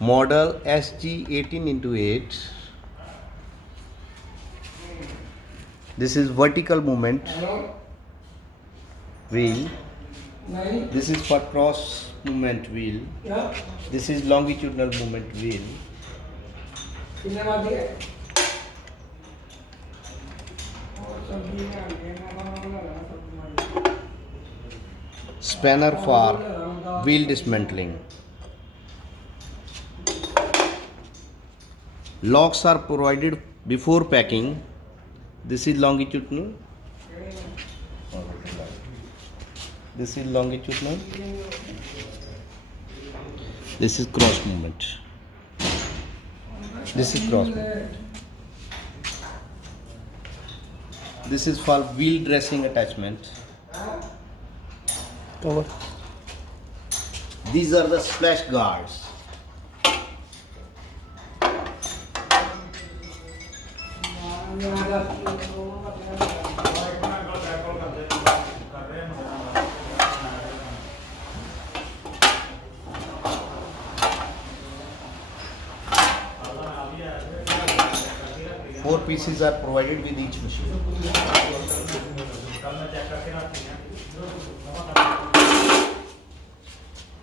Model SG18x8. This is vertical movement wheel. This is for cross movement wheel. This is longitudinal movement wheel. Spanner for wheel dismantling. Locks are provided before packing. This is longitudinal. This is longitudinal. This is cross movement. This is cross movement. This is for wheel dressing attachment. Cover. These are the splash guards. Four pieces are provided with each machine.